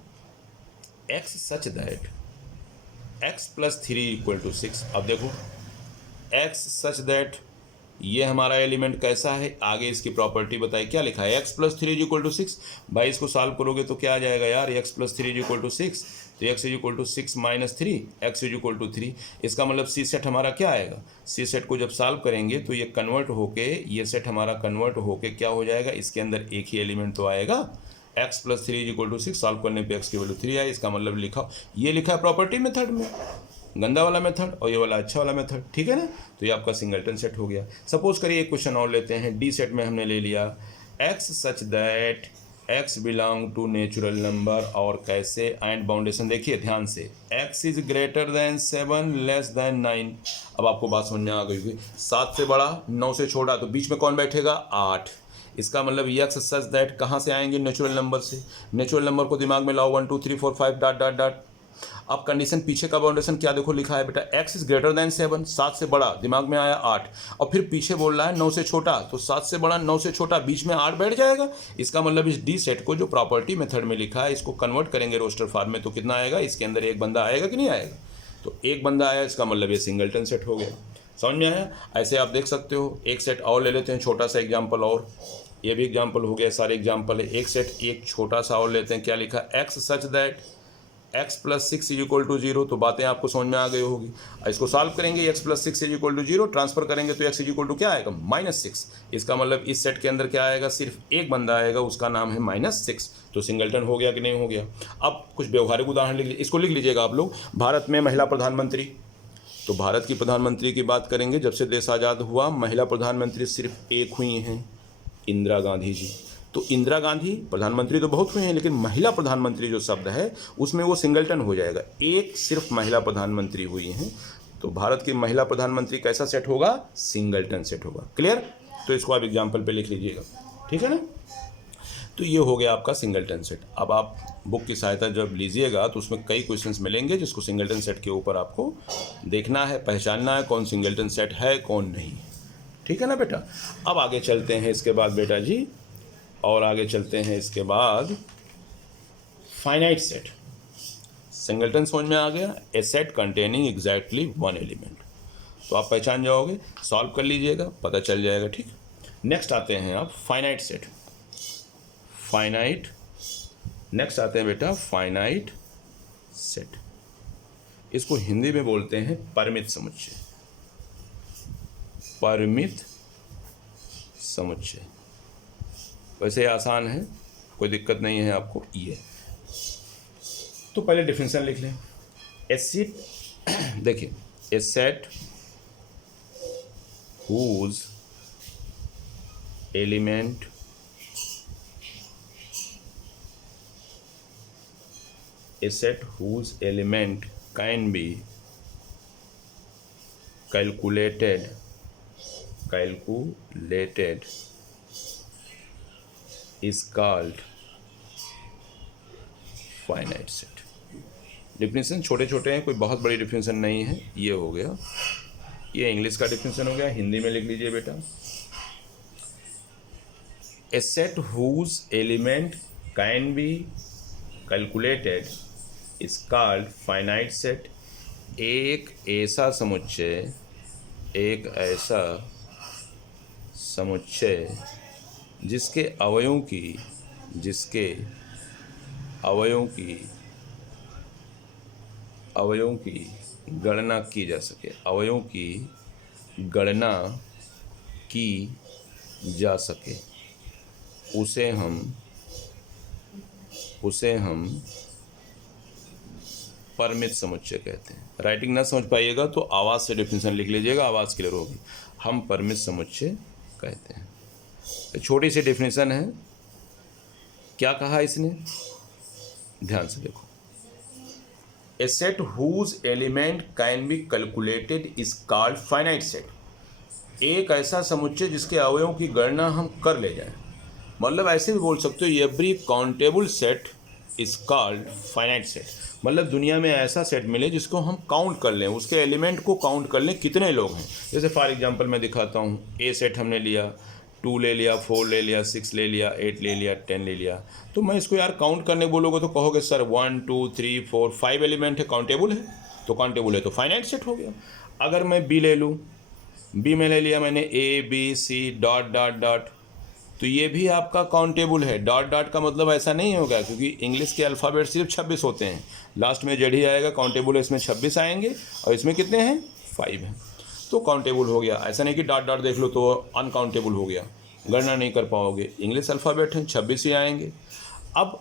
x सच दैट x + 3 = 6। अब देखो x सच दैट ये हमारा एलिमेंट कैसा है, आगे इसकी प्रॉपर्टी बताइए। क्या लिखा है? x + 3 = 6। भाई इसको सॉल्व करोगे तो क्या आ जाएगा यार? x + 3 = 6, तो x = 6 - 3, x = 3। इसका मतलब सी सेट हमारा क्या आएगा? सी सेट को जब सॉल्व करेंगे तो ये कन्वर्ट होके, ये सेट हमारा कन्वर्ट होके क्या हो जाएगा? इसके अंदर एक ही एलिमेंट तो आएगा। x + 3 = 6, सॉल्व करने पे x की वैल्यू 3 आई। इसका मतलब लिखा, ये लिखा है प्रॉपर्टी मेथड में, गंदा वाला मेथड और ये वाला अच्छा वाला मेथड। ठीक है ना? तो ये आपका सिंगलटन सेट हो गया। सपोज करिए एक क्वेश्चन और लेते हैं। डी सेट में हमने ले लिया x such that x belong to natural number, और कैसे? एंड बाउंडेशन देखिए ध्यान से, x = (7) < 9। अब आपको बात समझ में आ गई होगी। 7 से बड़ा, 9 से छोटा, तो बीच में कौन बैठेगा? 8। इसका मतलब x सच दैट कहाँ से आएंगे? नेचुरल नंबर से। नेचुरल नंबर को दिमाग में लाओ, 1 2 3 4 5 डॉट डॉट डॉट। अब कंडीशन पीछे का बाउंडेशन क्या देखो लिखा है बेटा, x = (7), 7 से बड़ा, दिमाग में आया 8, और फिर पीछे बोल रहा है 9 से छोटा, तो 7 से बड़ा 9 से छोटा, बीच में 8 बैठ जाएगा। इसका मतलब इस डी सेट को जो प्रॉपर्टी मेथड में लिखा है, इसको कन्वर्ट करेंगे रोस्टर फॉर्म में, तो कितना आएगा? इसके अंदर एक बंदा आएगा कि नहीं आएगा? तो एक बंदा आया, इसका मतलब ये सिंगलटन सेट हो गया। समझ में आया? ऐसे आप देख सकते हो। एक सेट और ले लेते हैं, छोटा सा एग्जाम्पल, और ये भी एग्जाम्पल हो गया, सारे एग्जाम्पल है। एक सेट एक छोटा सा और लेते हैं। क्या लिखा? x such that x + 6 = 0। तो बातें आपको समझ में आ गई होगी। इसको सॉल्व करेंगे, x + 6 = 0, ट्रांसफर करेंगे तो x = क्या आएगा? -6। इसका मतलब इस सेट के अंदर क्या आएगा? सिर्फ एक बंदा आएगा, उसका नाम है -6। तो सिंगलटन हो गया कि नहीं हो गया? अब कुछ व्यवहारिक उदाहरण लिख लीजिए, इसको लिख लीजिएगा आप लोग। भारत में महिला प्रधानमंत्री, तो भारत की प्रधानमंत्री की बात करेंगे, जब से देश आज़ाद हुआ महिला प्रधानमंत्री सिर्फ एक हुई हैं, इंदिरा गांधी जी। तो इंदिरा गांधी प्रधानमंत्री तो बहुत हुए हैं, लेकिन महिला प्रधानमंत्री जो शब्द है उसमें वो सिंगलटन हो जाएगा, एक सिर्फ महिला प्रधानमंत्री हुई हैं। तो भारत की महिला प्रधानमंत्री कैसा सेट होगा? सिंगलटन सेट होगा। क्लियर? तो इसको आप एग्जाम्पल पे लिख लीजिएगा, ठीक है ना। तो ये हो गया आपका सिंगलटन सेट। अब आप बुक की सहायता जब लीजिएगा तो उसमें कई क्वेश्चंस मिलेंगे जिसको सिंगलटन सेट के ऊपर आपको देखना है, पहचानना है कौन सिंगलटन सेट है कौन नहीं, ठीक है ना बेटा। अब आगे चलते हैं इसके बाद बेटा जी, और आगे चलते हैं इसके बाद फाइनाइट सेट। सिंगलटन समझ में आ गया, a set containing exactly one element. तो आप पहचान जाओगे, सॉल्व कर लीजिएगा, पता चल जाएगा, ठीक। नेक्स्ट आते हैं आप फाइनाइट सेट। फाइनाइट, नेक्स्ट आते हैं बेटा फाइनाइट सेट। इसको हिंदी में बोलते हैं परिमित समुच्चय। परिमित समुच्चय वैसे आसान है, कोई दिक्कत नहीं है आपको ये। तो पहले डिफिनेशन लिख लें। ए सेट देखिए, ए set whose element a set whose element can be calculated is called finite set। Definition छोटे छोटे हैं, कोई बहुत बड़ी डिफिनेशन नहीं है। ये हो गया, ये इंग्लिश का डिफिनेशन हो गया, हिंदी में लिख लीजिए बेटा। A set whose element can be calculated is called finite set. एक ऐसा समुच्चय जिसके अवयवों की गणना की जा सके, अवयवों की गणना की जा सके, उसे हम परिमित समुच्चय कहते हैं। राइटिंग ना समझ पाइएगा तो आवाज़ से डिफिनेशन लिख लीजिएगा, आवाज़ क्लियर होगी। हम परिमित समुच्चय कहते हैं। तो छोटी सी डिफिनेशन है, क्या कहा इसने, ध्यान से देखो। A set whose element can be calculated is called finite set. एक ऐसा समुच्चय जिसके अवयवों की गणना हम कर ले जाएं, मतलब ऐसे भी बोल सकते हो every countable set is called finite set. मतलब दुनिया में ऐसा सेट मिले जिसको हम काउंट कर लें, उसके एलिमेंट को काउंट कर लें कितने लोग हैं। जैसे फॉर एग्जांपल मैं दिखाता हूँ, ए सेट हमने लिया, 2 ले लिया, 4 ले लिया, 6 ले लिया, 8 ले लिया, 10 ले लिया। तो मैं इसको यार काउंट करने बोलोगे तो कहोगे सर 1 2 3 4 5 एलिमेंट है, काउंटेबल है। तो काउंटेबल है तो फाइनाइट सेट हो गया। अगर मैं बी ले लूँ, बी में ले लिया मैंने A B C dot dot dot, तो ये भी आपका काउंटेबल है। डॉट डॉट का मतलब ऐसा नहीं होगा, क्योंकि इंग्लिश के अल्फ़ाबेट सिर्फ 26 होते हैं, लास्ट में जेड ही आएगा, काउंटेबल है इसमें 26 आएंगे और इसमें कितने हैं 5 हैं, तो काउंटेबल हो गया। ऐसा नहीं कि डॉट डॉट देख लो तो अनकाउंटेबल हो गया, गणना नहीं कर पाओगे, इंग्लिश अल्फ़ाबेट हैं 26 ही आएंगे। अब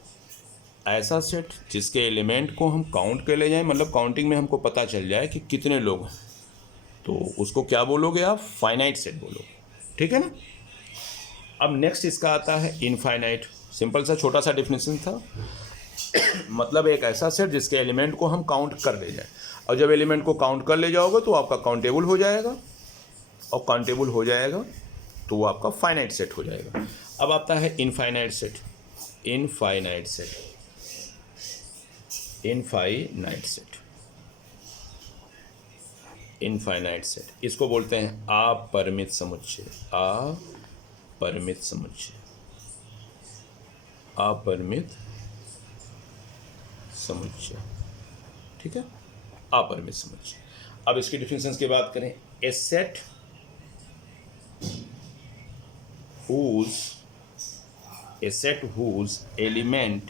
ऐसा सेट जिसके एलिमेंट को हम काउंट कर ले जाएँ, मतलब काउंटिंग में हमको पता चल जाए कि कितने लोग हैं, तो उसको क्या बोलोगे आप, फाइनाइट सेट बोलोगे, ठीक है ना। अब नेक्स्ट इसका आता है इनफाइनाइट। सिंपल सा छोटा सा डिफिनेशन था मतलब एक ऐसा सेट जिसके एलिमेंट को हम काउंट कर ले जाए, और जब एलिमेंट को काउंट कर ले जाओगे तो आपका काउंटेबल हो जाएगा, और काउंटेबल हो जाएगा तो वो आपका फाइनाइट सेट हो जाएगा। अब आता है इनफाइनाइट सेट। इनफाइनाइट सेट इसको बोलते हैं अपरिमित समुच्चय। अपरिमित समुच्चय, ठीक है, अपरिमित समुच्चय। अब इसकी डिफिनेशंस की बात करें। ए set whose element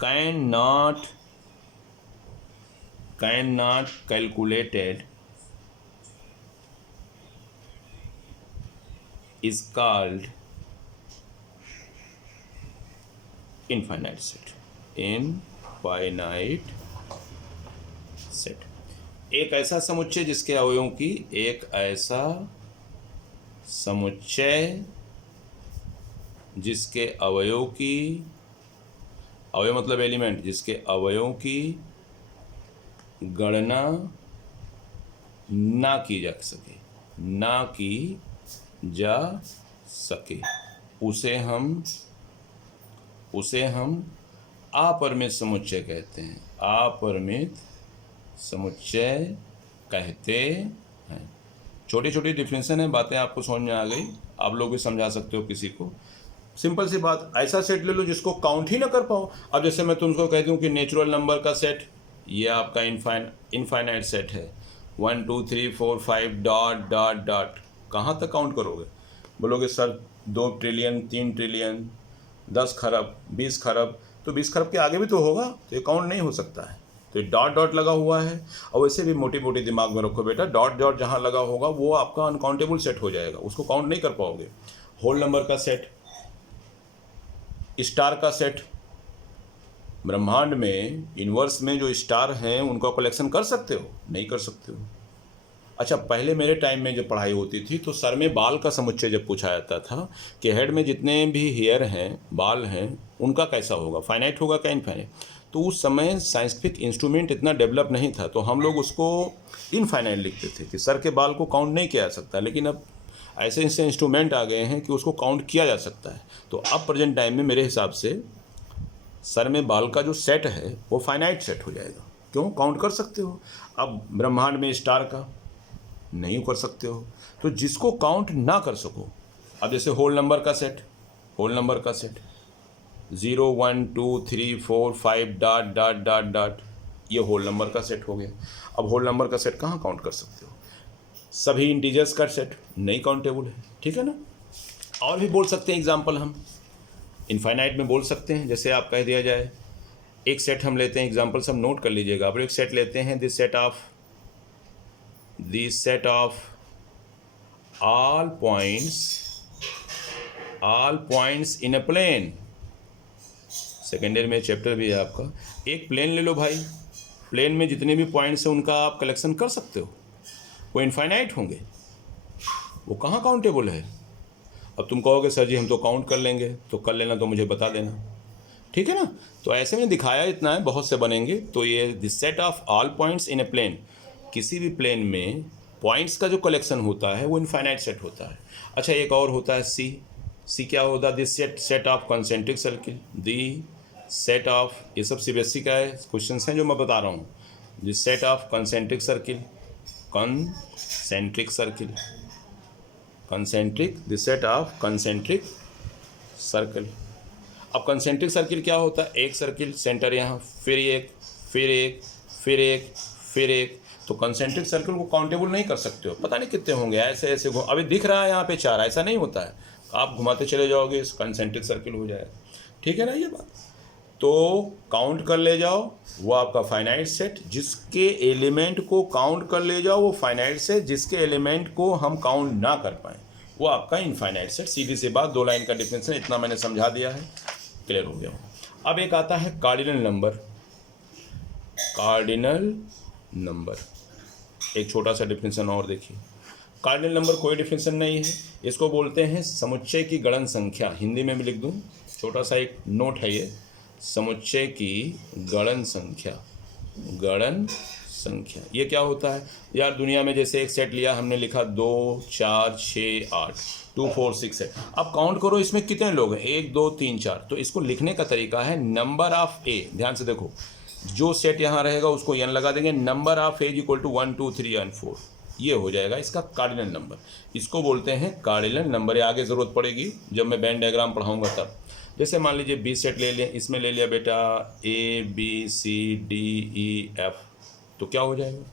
cannot calculated is called infinite set। infinite एक ऐसा समुच्चय जिसके अवयवों की, एक ऐसा समुच्चय जिसके अवयव की, अवयव मतलब एलिमेंट, जिसके अवयवों की गणना ना की जा सके, ना की जा सके, उसे हम अपरिमित समुच्चय कहते हैं, अपरिमित समुच्चय कहते हैं। छोटी छोटी डिफिनेशन है, बातें आपको समझ में आ गई, आप लोग भी समझा सकते हो किसी को। सिंपल सी बात, ऐसा सेट ले लो जिसको काउंट ही ना कर पाओ। अब जैसे मैं तुमको कहती हूँ कि नेचुरल नंबर का सेट, ये आपका इनफाइनाइट सेट है, 1 2 3 4 5 डॉट डॉट डॉट, कहाँ तक काउंट करोगे? बोलोगे सर 2 ट्रिलियन 3 ट्रिलियन 10 खरब 20 खरब, तो 20 खरब के आगे भी तो होगा, तो ये काउंट नहीं हो सकता है। तो ये डॉट डॉट लगा हुआ है। और वैसे भी मोटी मोटी दिमाग में रखो बेटा, डॉट डॉट जहाँ लगा होगा वो आपका अनकाउंटेबल सेट हो जाएगा, उसको काउंट नहीं कर पाओगे। होल नंबर का सेट, स्टार का सेट, ब्रह्मांड में यूनिवर्स में जो स्टार हैं उनका कलेक्शन कर सकते हो? नहीं कर सकते हो। अच्छा, पहले मेरे टाइम में जब पढ़ाई होती थी तो सर में बाल का समुच्चय जब पूछा जाता था कि हेड में जितने भी हेयर हैं, बाल हैं, उनका कैसा होगा, फाइनाइट होगा क्या इनफाइनाइट? तो उस समय साइंटिफिक इंस्ट्रूमेंट इतना डेवलप नहीं था, तो हम लोग उसको इनफाइनाइट लिखते थे कि सर के बाल को काउंट नहीं किया जा सकता। लेकिन अब ऐसे ऐसे इंस्ट्रूमेंट आ गए हैं कि उसको काउंट किया जा सकता है। तो अब प्रेजेंट टाइम में मेरे हिसाब से सर में बाल का जो सेट है वो फाइनाइट सेट हो जाएगा। क्यों? काउंट कर सकते हो। अब ब्रह्मांड में स्टार का नहीं कर सकते हो, तो जिसको काउंट ना कर सको, अब जैसे होल नंबर का सेट, होल नंबर का set 0 1 2 3 4 5 dot dot dot dot, ये होल नंबर का सेट हो गया। अब होल नंबर का सेट कहाँ काउंट कर सकते हो? सभी इंटीजर्स का सेट नहीं काउंटेबल है, ठीक है ना। और भी बोल सकते हैं एग्जाम्पल, हम इनफाइनाइट में बोल सकते हैं। जैसे आप कह दिया जाए, एक सेट हम लेते हैं, एग्जाम्पल सब नोट कर लीजिएगा। अब एक सेट लेते हैं, this set of all points in a plane। Second year में चैप्टर भी है आपका। एक प्लेन ले लो भाई, प्लेन में जितने भी पॉइंट्स हैं उनका आप कलेक्शन कर सकते हो, वो इनफाइनाइट होंगे, वो कहाँ काउंटेबल है? अब तुम कहोगे सर जी हम तो काउंट कर लेंगे, तो कर लेना, तो मुझे बता देना, ठीक है ना। तो ऐसे में दिखाया इतना है, बहुत से बनेंगे। तो ये this set of all points in a plane, किसी भी प्लेन में पॉइंट्स का जो कलेक्शन होता है वो इनफाइनाइट सेट होता है। अच्छा, एक और होता है सी क्या होता है? This set of concentric circle, the set of, ये सब सीबीएसई का है, क्वेश्चन हैं जो मैं बता रहा हूँ। This set of concentric circle, concentric, this set of concentric circle. अब कंसेंट्रिक सर्किल क्या होता है? एक सर्किल, सेंटर यहाँ, फिर एक, फिर एक, फिर एक, फिर एक। तो कंसेंट्रिक सर्किल को काउंटेबल नहीं कर सकते हो, पता नहीं कितने होंगे, ऐसे ऐसे अभी दिख रहा है यहाँ पे 4, ऐसा नहीं होता है, आप घुमाते चले जाओगे कंसेंट्रिक सर्किल हो जाएगा, ठीक है ना ये बात। तो काउंट कर ले जाओ, वो आपका फाइनाइट सेट, जिसके एलिमेंट को काउंट कर ले जाओ वो फाइनाइट सेट, जिसके एलिमेंट को हम काउंट ना कर पाएँ वो आपका इनफाइनाइट सेट। सीधी सी बात, 2 लाइन का डिफरेंस है, इतना मैंने समझा दिया है, क्लियर हो गया। अब एक आता है कार्डिनल नंबर। कार्डिनल नंबर, एक छोटा सा डिफिनेशन और देखिए। कार्डिनल नंबर कोई डिफिनेशन नहीं है, इसको बोलते हैं समुच्चय की गणन संख्या। हिंदी में भी लिख दूं, छोटा सा एक नोट है ये, समुच्चय की गणन संख्या। गणन संख्या ये क्या होता है यार? दुनिया में जैसे एक सेट लिया हमने, लिखा 2 4 6 8, 2 4 6 है। अब काउंट करो इसमें कितने लोग हैं, 1 2 3 4। तो इसको लिखने का तरीका है नंबर ऑफ ए। ध्यान से देखो, जो सेट यहाँ रहेगा उसको एन लगा देंगे, number of A equal to 1 2 3 and 4, ये हो जाएगा इसका कार्डिनल नंबर। इसको बोलते हैं कार्डिनल नंबर। ये आगे ज़रूरत पड़ेगी जब मैं वेन डायग्राम पढ़ाऊँगा तब। जैसे मान लीजिए 20 सेट ले लिया, इसमें ले लिया बेटा A B C D E F, तो क्या हो जाएगा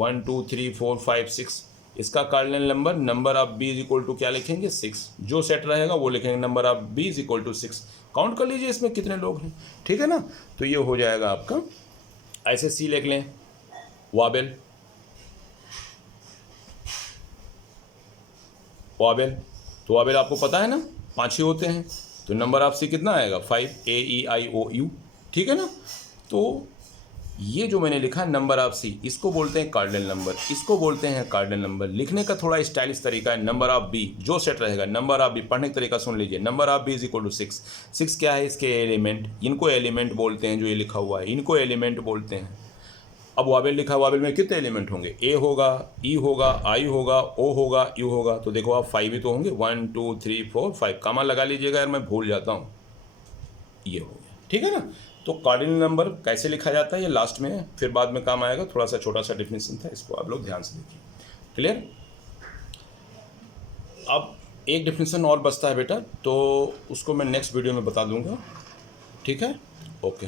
1 2 3 4 5 6। इसका cardinal number, number of B equal to क्या लिखेंगे 6, जो सेट रहेगा वो लिखेंगे number of B equal to 6। Count कर लीजिए इसमें कितने लोग हैं, ठीक है ना। तो ये हो जाएगा आपका। ऐसे सी लिख लें, वाबेल, वाबेल, तो वाबेल आपको पता है ना 5 ही होते हैं, तो नंबर ऑफ सी कितना आएगा 5, AEIOU, ठीक है ना। तो ये जो मैंने लिखा नंबर ऑफ सी, इसको बोलते हैं कार्डिनल नंबर, इसको बोलते हैं कार्डिनल नंबर। लिखने का थोड़ा स्टाइलिश तरीका है, नंबर ऑफ बी जो सेट रहेगा, नंबर ऑफ बी पढ़ने का तरीका सुन लीजिए, number of B is equal to 6। 6 क्या है, इसके एलिमेंट, इनको एलिमेंट बोलते हैं, जो ये लिखा हुआ है इनको एलिमेंट बोलते हैं। अब वावेल लिखा, वावेल में कितने एलिमेंट होंगे, ए होगा, ई होगा, आई होगा, ओ होगा, यू होगा, तो देखो आप 5 ही तो होंगे, 1 2 3 4 5, कामा लगा लीजिएगा यार, मैं भूल जाता हूँ, ये हो गया, ठीक है ना। तो कार्डिनल नंबर कैसे लिखा जाता है ये लास्ट में है, फिर बाद में काम आएगा, थोड़ा सा छोटा सा डेफिनेशन था, इसको आप लोग ध्यान से देखिए। क्लियर। अब एक डेफिनेशन और बचता है बेटा, तो उसको मैं नेक्स्ट वीडियो में बता दूंगा, ठीक है। ओके।